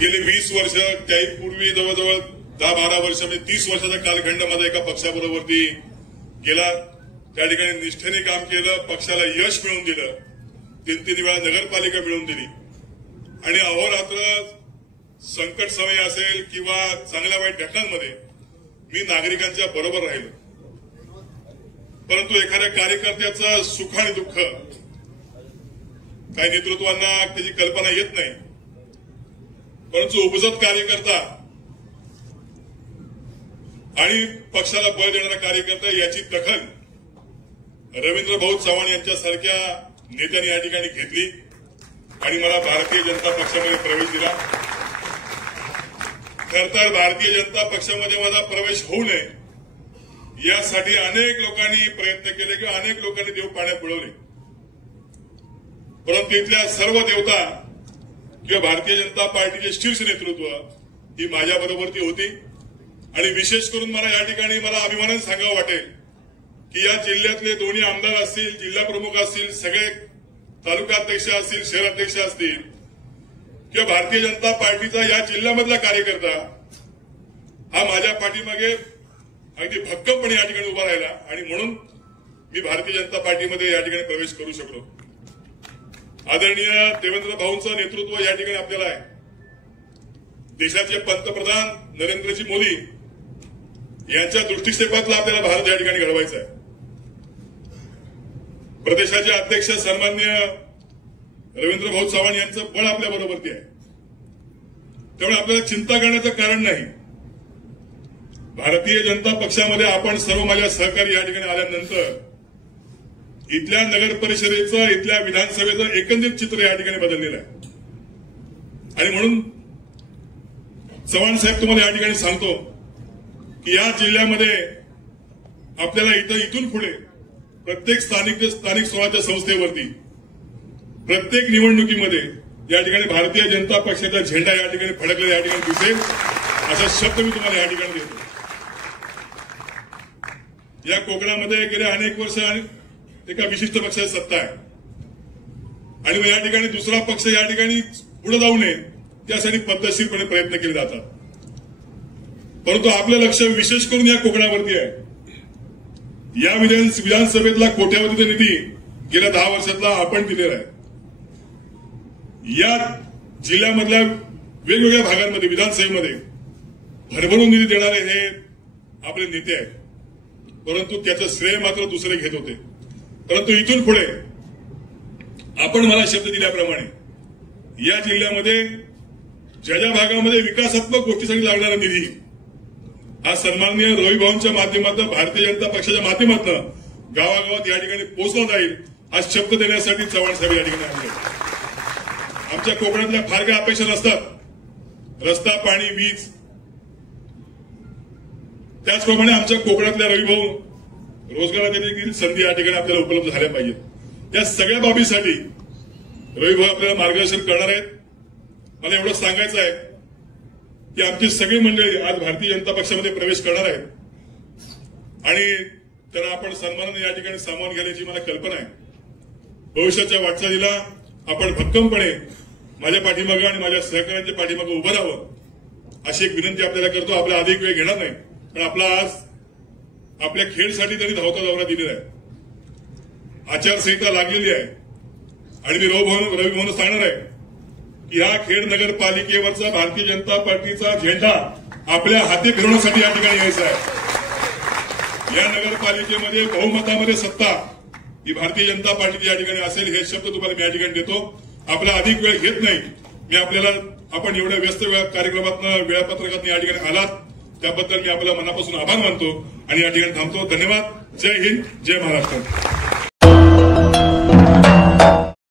गेली 20 वर्ष त्याही पूर्वी जवळजवळ 10-12 वर्ष म्हणजे 30 वर्षाचा कालखंड माझा एका पक्षाबरोबरती गेला। त्या ठिकाणी निष्ठेने काम केलं, पक्षाला यश मिळवून दिलं, 3-3 वेळा नगरपालिका मिळवून दिली आणि अहोरात्र संकट समय असेल किंवा चांगल्या वाईट घटनांमध्ये मी नागरिकांच्या बरोबर राहिलो। परंतु एखाद्या कार्यकर्त्याचं सुख आणि दुःख काही नेतृत्वांना त्याची कल्पना येत नाही, परंतु उपजत कार्यकर्ता आणि पक्षाला बळ देणारा कार्यकर्ता याची दखल रवींद्र भाऊ चव्हाण यांच्यासारख्या नेत्यांनी या ठिकाणी घेतली आणि मला भारतीय जनता पक्षामध्ये प्रवेश दिला। खरतर भारतीय जनता पक्षामध्ये माझा प्रवेश होऊ नये यासाठी अनेक लोकांनी प्रयत्न केले किंवा अनेक लोकांनी देव पाण्यात बुडवले, परंतु इथल्या सर्व देवता किंवा भारतीय जनता पार्टीचे शीर्ष नेतृत्व ही माझ्याबरोबरती होती आणि विशेष करून मला या ठिकाणी अभिमानाने सांगावं वाटेल की या जिल्ह्यातले दोन्ही आमदार असतील, जिल्हा प्रमुख असतील, सगळे तालुका अध्यक्ष असतील, शहराध्यक्ष असतील किंवा भारतीय जनता पार्टीचा या जिल्ह्यामधला कार्यकर्ता हा माझ्या पाठीमागे अगदी भक्कमपणे या ठिकाणी उभा राहिला आणि म्हणून मी भारतीय जनता पार्टीमध्ये या ठिकाणी प्रवेश करू शकलो। आदरणीय देवेंद्र भाऊंचं नेतृत्व या ठिकाणी आपल्याला आहे। देशाचे पंतप्रधान नरेंद्रजी मोदी यांच्या दृष्टिक्षेपातला आपल्याला भारत या ठिकाणी घडवायचा आहे। प्रदेशाचे अध्यक्ष सन्माननीय रवींद्र भाऊ चव्हाण यांचं बळ आपल्या बरोबरती आहे, त्यामुळे आपल्याला चिंता करण्याचं कारण नाही। भारतीय जनता पक्षामध्ये आपण सर्व माझ्या सहकारी या ठिकाणी आल्यानंतर इथल्या नगर परिषदेचं, इथल्या विधानसभेचं एकंदरीत चित्र या ठिकाणी बदललेलं आहे आणि म्हणून चव्हाण साहेब तुम्हाला या ठिकाणी सांगतो की या जिल्ह्यामध्ये आपल्याला इथून पुढे प्रत्येक स्थानिक स्वराज्य संस्थेवरती प्रत्येक निवडणुकीमध्ये या ठिकाणी भारतीय जनता पक्षाचा झेंडा या ठिकाणी फडकलेला या ठिकाणी दिसेल असा शब्द मी तुम्हाला या ठिकाणी देतो। या कोकणामध्ये गेल्या अनेक वर्ष एका विशिष्ट पक्षाची सत्ता आहे आणि या ठिकाणी दुसरा पक्ष या ठिकाणी पुढे जाऊ नये त्यासाठी पद्धतशीरपणे प्रयत्न केले जातात, परंतु आपलं लक्ष विशेष करून या कोकणावरती आहे। या विधानसभेतला कोट्यावधीचा निधी गेल्या 10 वर्षातला आपण दिलेला आहे। या जिल्ह्यामधल्या वेगवेगळ्या भागांमध्ये विधानसभेमध्ये भरभरून निधी देणारे हे आपले नेते आहेत, परंतु त्याचं श्रेय मात्र दुसरे घेत होते। परंतु इथून पुढे आपण मला शब्द दिल्याप्रमाणे या जिल्ह्यामध्ये ज्या भागामध्ये विकासात्मक गोष्टीसाठी लागणारा निधी हा सन्माननीय रवी भाऊंच्या माध्यमातून, भारतीय जनता पक्षाच्या माध्यमातून गावागावात या ठिकाणी पोहोचला जाईल हा शब्द देण्यासाठी चव्हाण साहेब या ठिकाणी आले। आमच्या कोकणातल्या फार काही अपेक्षा नसतात, रस्ता, पाणी, वीज, त्याचप्रमाणे आमच्या कोकणातल्या रवी भाऊ रोजगाराच्या देखील संधी या ठिकाणी आपल्याला उपलब्ध झाल्या पाहिजेत। या सगळ्या बाबीसाठी रवी भाऊ आपल्याला मार्गदर्शन करणार आहेत। मला एवढं सांगायचं आहे की आमची सगळी मंडळी आज भारतीय जनता पक्षामध्ये प्रवेश करणार आहेत आणि त्यांना आपण सन्मानाने या ठिकाणी सामावून घेण्याची मला कल्पना आहे। भविष्याच्या वाटचालीला आपण भक्कमपणे माझ्या पाठीमागे आणि माझ्या सहकार्यांच्या पाठीमागे उभं राहावं अशी एक विनंती आपल्याला करतो। आपला अधिक वेळ घेणार नाही, पण आपला आज आपल्या खेळसाठी तरी धावता दौरा दिलेला आहे, आचारसंहिता लागलेली आहे आणि मी रवी भाऊंना सांगणार आहे की हा खेड नगरपालिकेवरचा भारतीय जनता पार्टीचा झेंडा आपल्या हाती फिरवण्यासाठी या ठिकाणी यायचा आहे। या नगरपालिकेमध्ये बहुमतामध्ये सत्ता ही भारतीय जनता पार्टीची या ठिकाणी असेल हे शब्द तुम्हाला मी या ठिकाणी देतो। आपला अधिक वेळ घेत नाही, मी आपण एवढ्या व्यस्त कार्यक्रमातून वेळापत्रकातून या ठिकाणी आलात त्याबद्दल मी आपल्याला मनापासून आभार मानतो आणि या ठिकाणी थांबतो। धन्यवाद। जय हिंद, जय महाराष्ट्र।